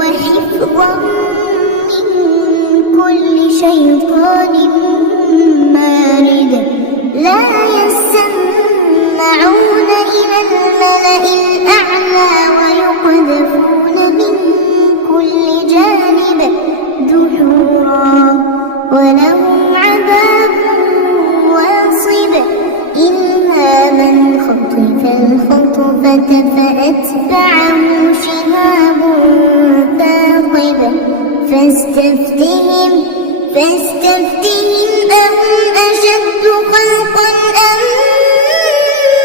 وحفظا من كل شيطان مارد لا يسمعون إلى الملأ الأعلى ويقذفون من كل جانب دحورا ولهم عذاب واصب إلا من خطف الخطفة فأتبعه شهاب ثاقب فاستفتهم أهم أشد خلقا أم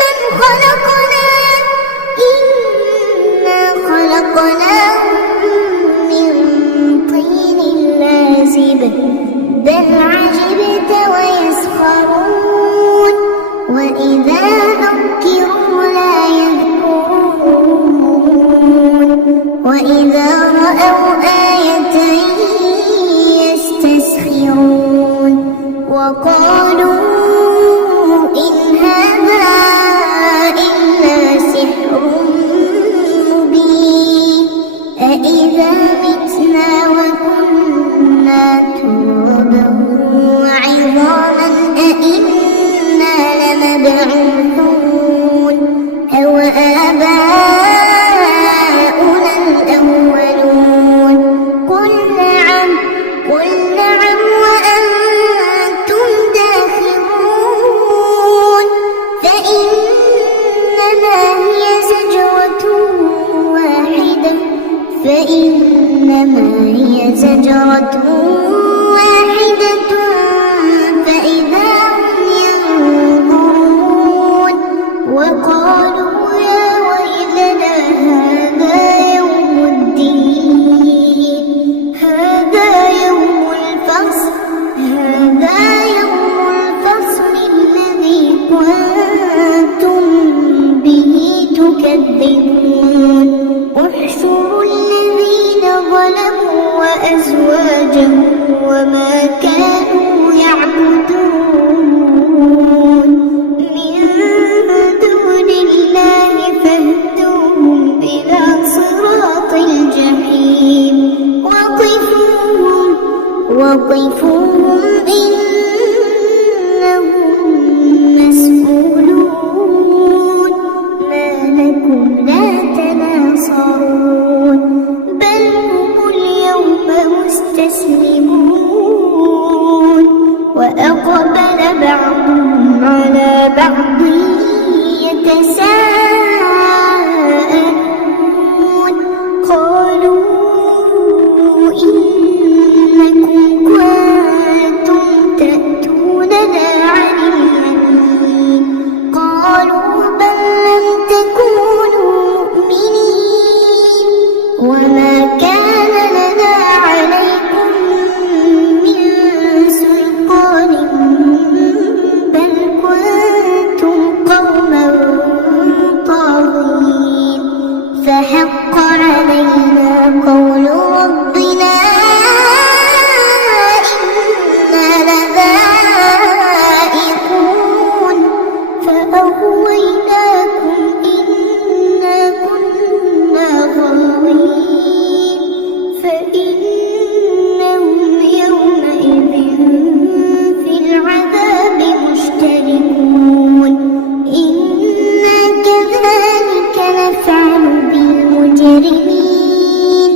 من خلقنا إنا خلقناهم من طين لازب بل عجبت ويسخرون وإذا ذكروا لا يذكرون وإذا رأوا آية يستسخرون وقالوا إن هذا إلا سحر مبين أإذا متنا وكنا ترابا وعظاما أإنا لمبعوثون أو آباؤنا الأولون قل نعم وأنتم داخرون فإنما هي زجرة واحدة فإذا هم ينظرون وقالوا يا ويلنا هذا يوم الدين هذا يوم الفصل الذي كنتم به تكذبون احشروا الذين ظلموا وأزواجهم وما كانوا يعبدون من دون الله فاهدوهم إلى صراط الجحيم وقفوهم إنهم مسؤولون ما لكم لا تناصرون بل هم اليوم مستسلمون وأقبل بعضهم على بعض يتساءلون قالوا إنكم كنتم تأتوننا عن اليمين قالوا بل لم تكونوا مؤمنين وما كان لنا عليكم من سلطان بل كنتم قوما طاغين فحق علينا قول ربنا إنا لذائقون فأغويناكم إنا كنا غاوين فإنهم يومئذ في العذاب مشتركون إنا كذلك نفعل بالمجرمين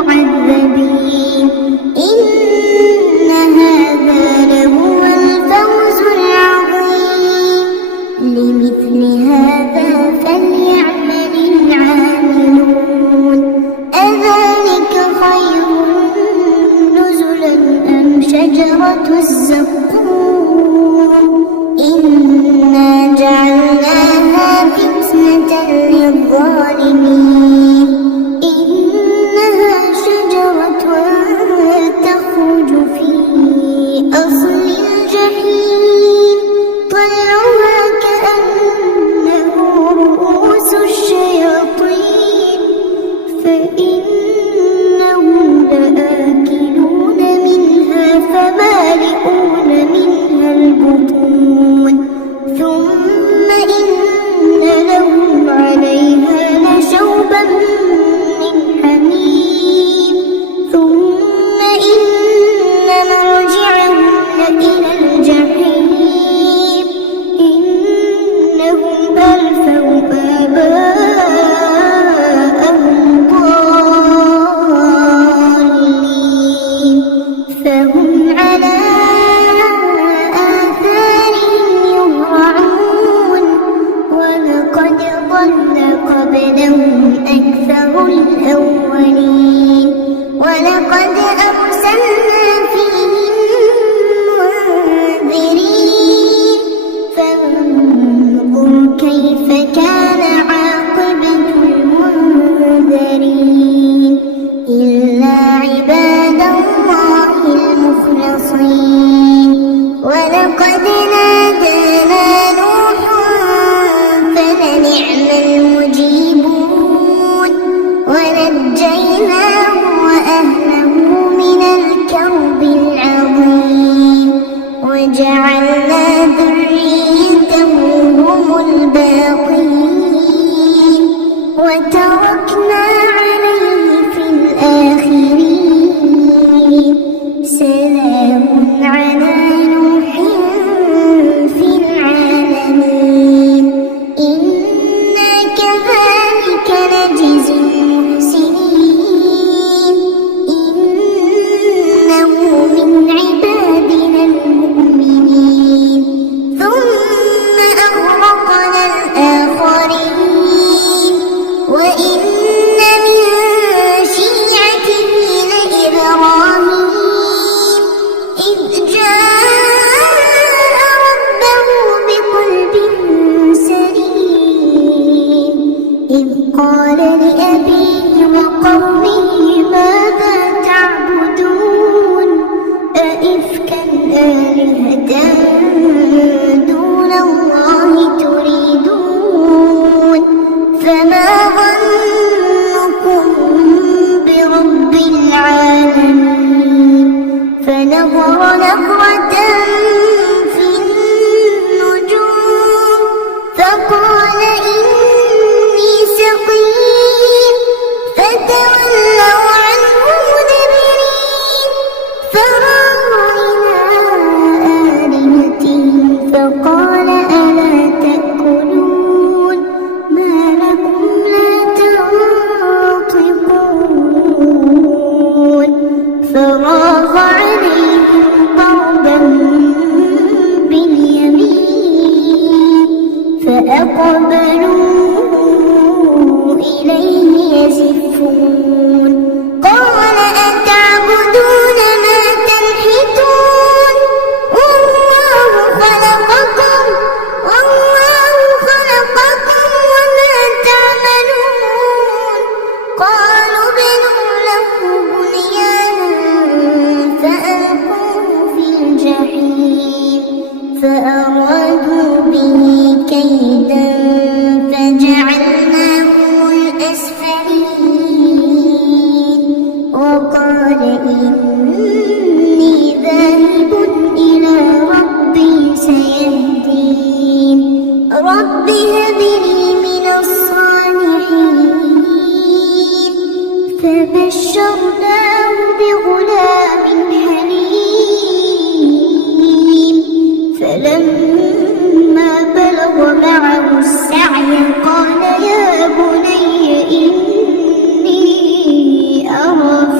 المعذبين إن هذا لهو الفوز العظيم لمثل هذا فليعمل العاملون أذلك خير نزلا أم شجرة الزقوم إنا جعلناها فتنة للظالمين إنها شجرة تخرج في أصل الجحيم طلعها كأنه رؤوس الشياطين فإنهم لآكلون منها فمالئون منها البطون ثم إن لهم عليها لشوبا من حميم ثم إن مرجعهم لإلى الجحيم إنهم ألفوا آباءهم ضالين فهم على آثارهم يهرعون ولقد ضل قبلهم أكثر الأولين ولقد أرسلنا فيهم منذرين فانظر كيف كان عاقبة المنذرين إلا عباد الله المخلصين ولقد نادانا نوح فلنعم المجيبون ونجيناه وأهله من الكرب العظيم وجعلنا ذريته هم الباقين وتركنا عليه في الآخرين سلام على نوح في العالمين إنا كذلك نجزي المحسنين إنه من عبادنا المؤمنين ثم أغرقنا الآخرين وإن من شيعته لإبراهيم إذ جاء ربه بقلب سليم إذ قال لأبيه وقومه ماذا تعبدون أئفكا آلهة دون الله تريدون فما ظنكم برب العالمين فنظر نظرة في النجوم فقال إني سقيم فتولوا عنه مدبرين فراغ إلى آلهتهم فقال ألا تأكلون ما لكم لا تنطقون فراغ عليهم ضربا باليمين فأقبلوا إليه يزفون قال أتعبدون ما تنحتون والله خلقكم وما تعملون قالوا ابنوا له بنيانا فألقوه في الجحيم فأرادوا به كيدا فجعلناهم الأسفلين وقال إني ذاهب إلى ربي سيهدين رب هب لي من الصالحين فبشرناه بغلام حليم فلما بلغ معه السعي قال يا بني إني أرى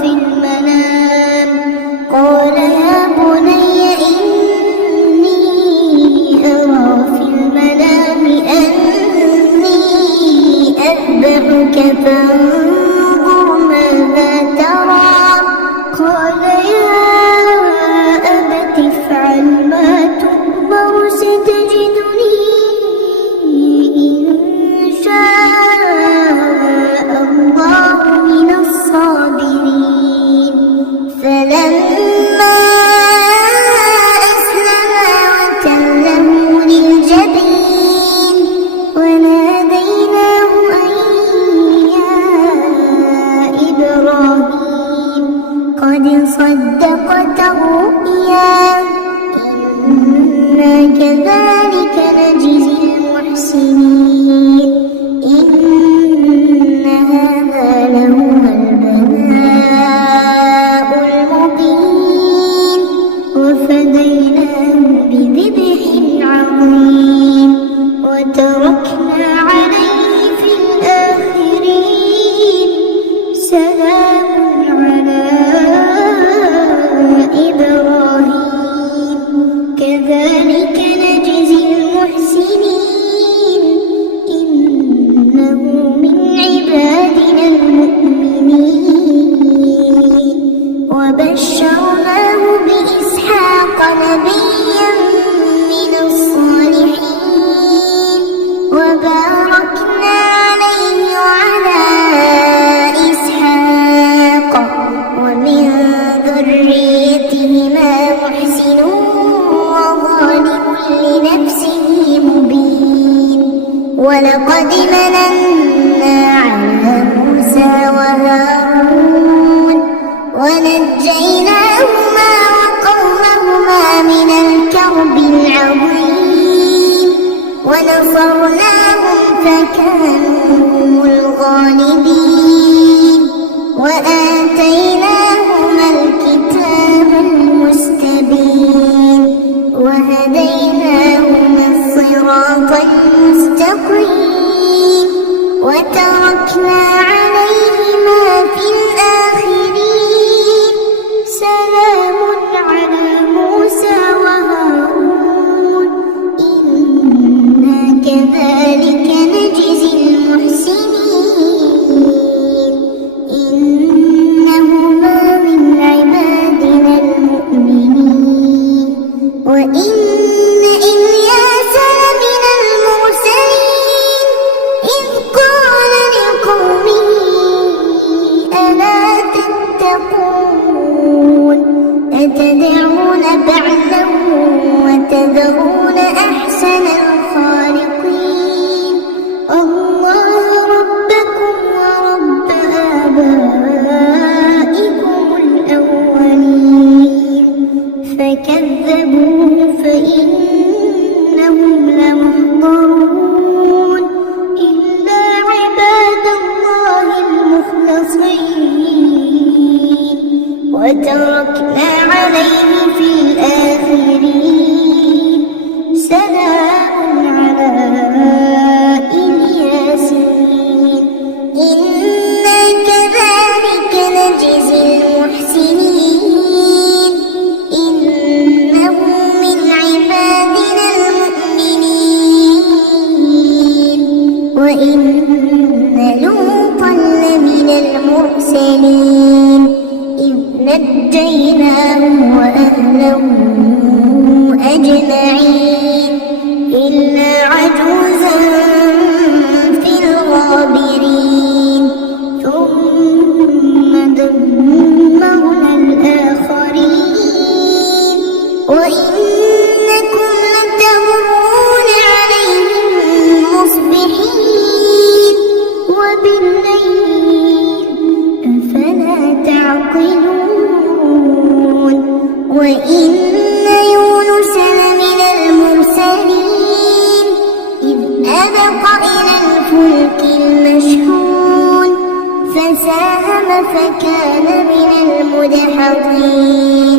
قد صدقت الرؤيا إنا كذلك نجزي المحسنين إن هذا لهو البلاء المبين وفديناه بذبح عظيم وتركنا عليه في الآخرين سلام على إبراهيم كذلك نجزي المحسنين إنه من عبادنا المؤمنين وبشرناه بإسحاق نبيا من الصالحين وباركنا عليه وعلى إسحاق ومن ذريتهما محسن وظالم لنفسه مبين ولقد مننا على موسى وهارون ونجيناهما وقومهما من الكرب العظيم ونصرناهم فكانوا هم الغالبين وآتيناهما الكتاب المستبين وهديناهما الصراط المستقيم وتركنا عليهما في الآخرين سلام على موسى وهارون إنا كذلك نجزي المحسنين إنهما من عبادنا المؤمنين وإن إلياس لمن المرسلين إذ قال لقومه ألا تتقون أتدعون بعلا وتذرون أحسن الخالقين الله ربكم ورب آبائكم الأولين فكذبوه فإنهم لمحضرون إلا عباد الله المخلصين وتركنا عليه في الآخرين سلام على الياسين إنا كذلك نجزي المحسنين إنه من عبادنا المؤمنين وإن لوطا لمن المرسلين إذ نجيناه وأهله أجمعين إلا عجوزا في الغابرين ثم دمرنا الآخرين وإنكم لتمرون عليهم مصبحين وبالليل أفلا تعقلون وإن يونس لمن المرسلين إذ أبق إلى الفلك المشحون فساهم فكان من المدحضين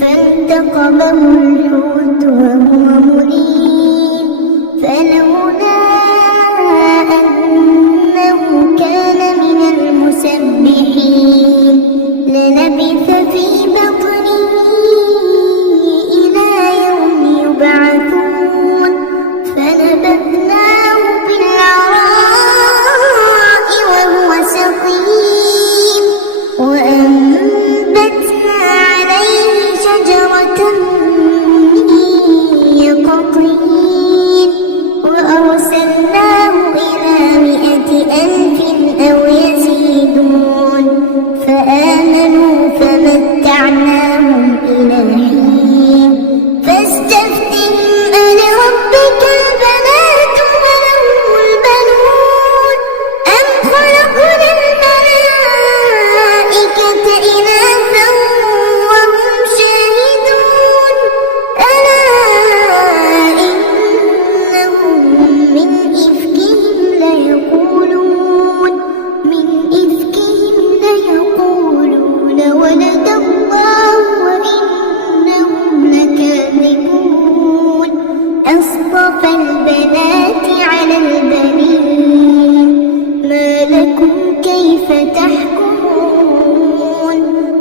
فالتقمه الحوت وهو مليم فلولا أنه كان من المسبحين للبث في بطنه إلى يوم يبعثون فنبذناه بالعراء وهو سقيم وأنبتنا عليه شجرة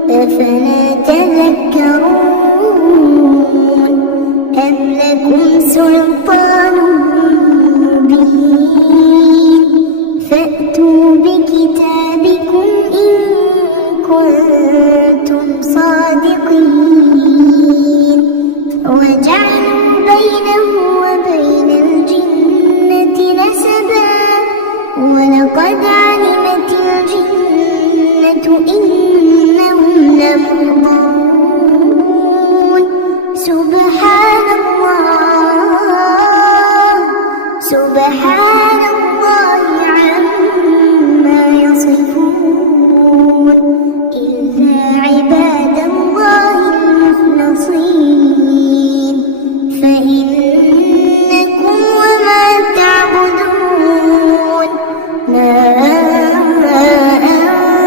أفلا تذكرون أم لكم سلطان مبين فأتوا بكتابكم إن كنتم صادقين وجعلوا بينه وبين الجنة نسبا ولقد علمت الجنة إنهم لمحضرون سبحان الله عما يصفون إلا عباد الله المخلصين فإنكم وما تعبدون ما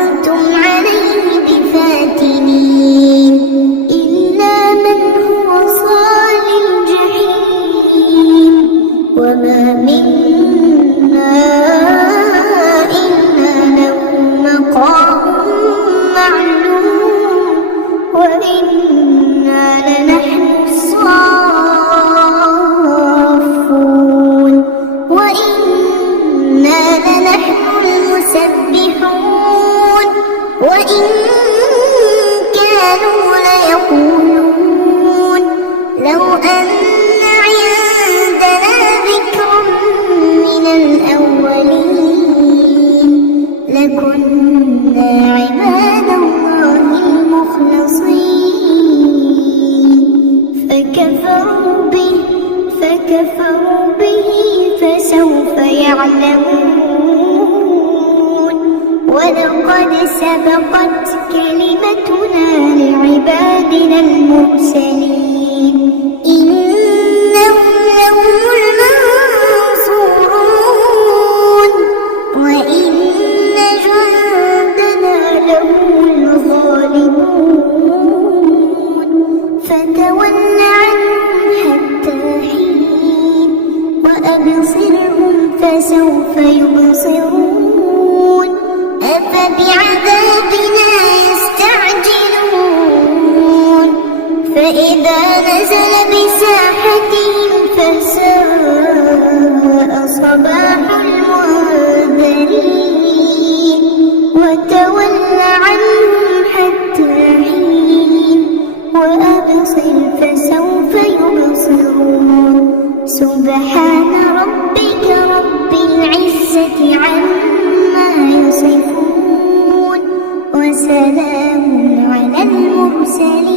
أنتم عليه بفاتنين إلا من هو صال الجحيم وما منا إلا له مقام معلوم وإنا لنحن الصافون وإنا لنحن المسبحون وإن كانوا ليقولون لو أن عندنا ذكر من الأولين لكنا عباد الله المخلصين فكفروا به فسوف يعلمون ولقد سبقت كلمتنا لعبادنا المرسلين إنهم لهم المنصورون وإن جندنا لهم الغالبون فتول عنهم حتى حين وأبصرهم فسوف يبصرون أفبعذابنا يستعجلون فإذا نزل بساحتهم فساء صباح المنذرين وتول عنهم حتى حين وأبصر فسوف يبصرون سبحان ربك رب العزة عما يصفون وسلام على المرسلين